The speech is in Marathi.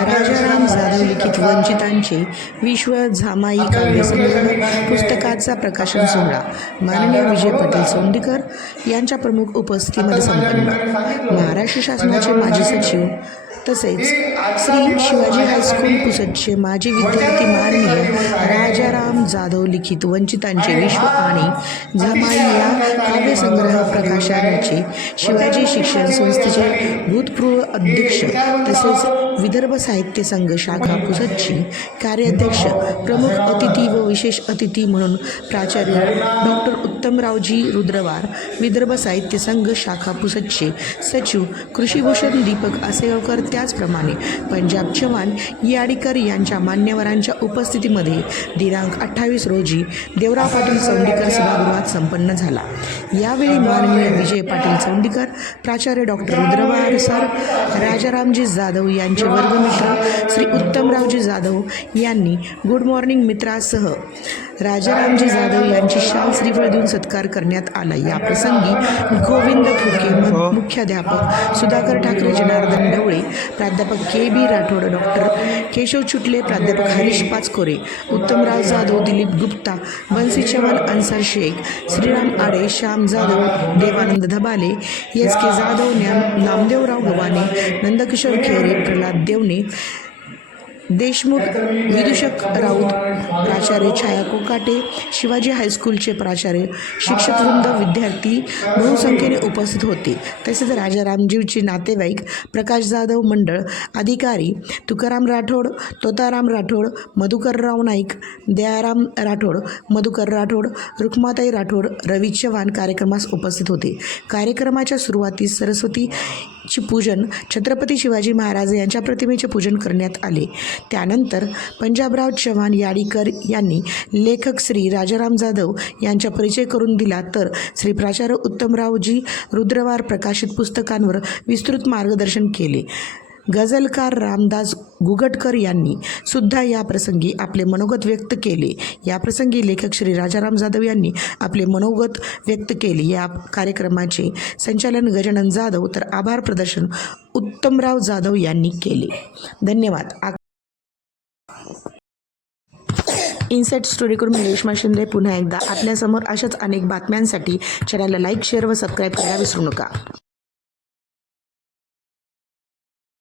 राजाराम जाधव लिखित वंचितांचे विश्व झामाई काव्यसंग्रह पुस्तकाचा प्रकाशन सोहळा. माननीय विजय पटेल सोंडेकर यांच्या प्रमुख उपस्थितीमध्ये संपन्न. महाराष्ट्र शासनाचे माजी सचिव तसेच श्री शिवाजी हायस्कूल पुसदचे माजी विद्यार्थी माननीय राजाराम जाधव लिखित वंचितांचे विश्व आणि झमाई या काव्यसंग्रह प्रकाशनाचे शिवाजी शिक्षण संस्थेचे भूतपूर्व अध्यक्ष तसेच विदर्भ साहित्य संघ शाखा पुसदची कार्याध्यक्ष प्रमुख अतिथी व विशेष अतिथी म्हणून प्राचार्य डॉक्टर उत्तमरावजी रुद्रवार विदर्भ साहित्य संघ शाखा पुसदचे सचिव कृषीभूषण दीपक आसेगावकर त्याचप्रमाणे पंजाब चव्हाण याडीकर यांच्या मान्यवरांच्या उपस्थितीमध्ये दिनांक अठ्ठावीस रोजी देवराव पाटील चौंडीकर सभागृहात संपन्न झाला. यावेळी माननीय विजय पाटील चौंडीकर प्राचार्य डॉक्टर रुद्रवार सर राजारामजी जाधव यांचे वर्गमित्र श्री उत्तमरावजी जाधव यांनी गुड मॉर्निंग मित्रासह राजारामजी जाधव यांची शाल श्रीफळ देऊन सत्कार करण्यात आला. या प्रसंगी गोविंद फुके म- मुख्याध्यापक सुधाकर ठाकरे जनार्दन ढवळे प्राध्यापक K B Rathod doctor Keshav Chutle प्राध्यापक हरीश पाचकोरे उत्तमराव जाधव दिलीप गुप्ता बन्सी चव्हाण अन्सार शेख श्रीराम आडे श्याम जाधव देवानंद धबाले एस के जाधव न्याम नामदेवराव गव्हाणे नंदकिशोर खेरे प्रल्हाद देवणे देशमुख विदूषक राऊत प्राचार्य छाया कोकाटे शिवाजी हायस्कूलचे प्राचार्य शिक्षकवृंद विद्यार्थी बहुसंख्येने उपस्थित होते. तसेच राजा रामजीवचे नातेवाईक प्रकाश जाधव मंडळ अधिकारी तुकाराम राठोड तोताराम राठोड मधुकरराव नाईक दयाराम राठोड मधुकर राठोड रुक्माताई राठोड रवी चव्हाण कार्यक्रमास उपस्थित होते. कार्यक्रमाच्या सुरुवातीस ची पूजन छत्रपती शिवाजी महाराज यांच्या प्रतिमेचे पूजन करण्यात आले. त्यानंतर पंजाबराव चव्हाण याडीकर यांनी लेखक श्री राजाराम जाधव यांचा परिचय करून दिला तर श्री प्राचार्य उत्तमरावजी रुद्रवार प्रकाशित पुस्तकांवर विस्तृत मार्गदर्शन केले. गझलकार रामदास गुगटकर यांनी सुद्धा या प्रसंगी आपले मनोगत व्यक्त केले. या प्रसंगी लेखक श्री राजाराम जाधव यांनी आपले मनोगत व्यक्त केले. या कार्यक्रमाचे संचालन गजानन जाधव तर आभार प्रदर्शन उत्तमराव जाधव यांनी केले. धन्यवाद. इनसेट स्टोरीकडून मी रेश्मा शिंदे पुन्हा एकदा आपल्यासमोर अशाच अनेक बातम्यांसाठी चॅनलला लाईक शेअर व सबस्क्राईब करायला विसरू नका.